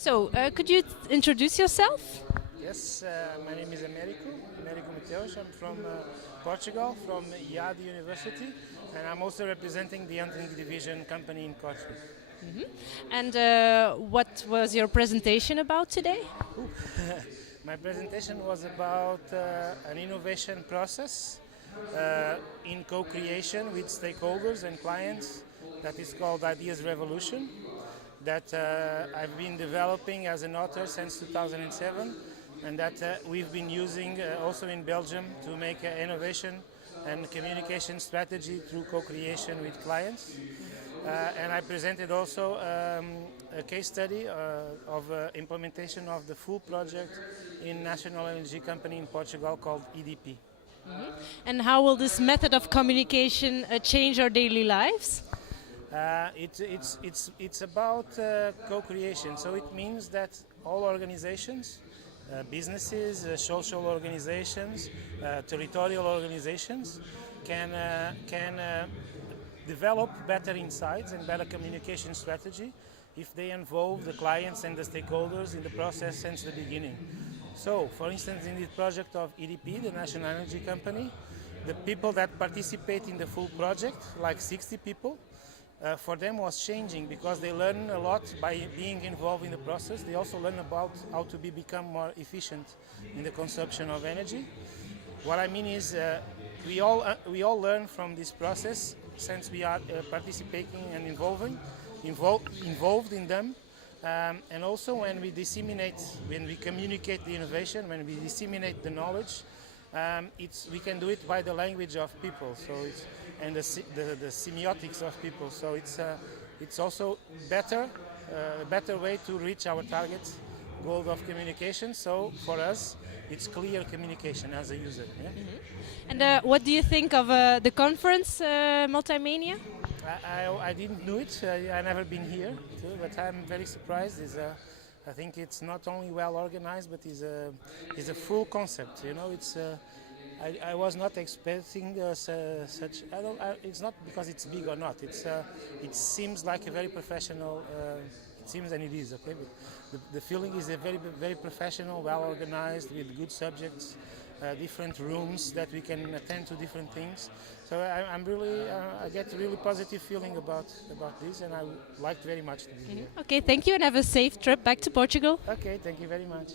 So, could you introduce yourself? Yes, my name is Américo Mateus. I'm from Portugal, from IAD University, and I'm also representing the Hunting Division company in Portugal. And what was your presentation about today? My presentation was about an innovation process in co-creation with stakeholders and clients that is called Ideas Revolution that I've been developing as an author since 2007 and that we've been using also in Belgium to make innovation and communication strategy through co-creation with clients. And I presented also a case study of implementation of the full project in national energy company in Portugal called EDP. And how will this method of communication change our daily lives? It's about co-creation. So it means that all organizations, businesses, social organizations, territorial organizations can develop better insights and better communication strategy if they involve the clients and the stakeholders in the process since the beginning. So, for instance, in the project of EDP, the National Energy Company, the people that participate in the full project, like 60 people, for them was changing because they learn a lot by being involved in the process. They also learn about how to become more efficient in the consumption of energy. What I mean is we all learn from this process since we are participating and involved in them. And also when we communicate the innovation, when we disseminate the knowledge, we can do it by the language of people, and the semiotics of people. So it's also a better way to reach our target goal of communication. So for us, it's clear communication as a user. Yeah? And what do you think of the conference, Multimania? I didn't know it. I never been here too, but I'm very surprised. I think it's not only well organized, but it's a full concept. You know, I was not expecting such. It's not because it's big or not. It seems like a very professional. It seems and it is okay. But the feeling is a very professional, well organized, with good subjects, different rooms that we can attend to different things. So I get a really positive feeling about this, and I liked very much to be here. Okay, thank you, and have a safe trip back to Portugal. Okay, thank you very much.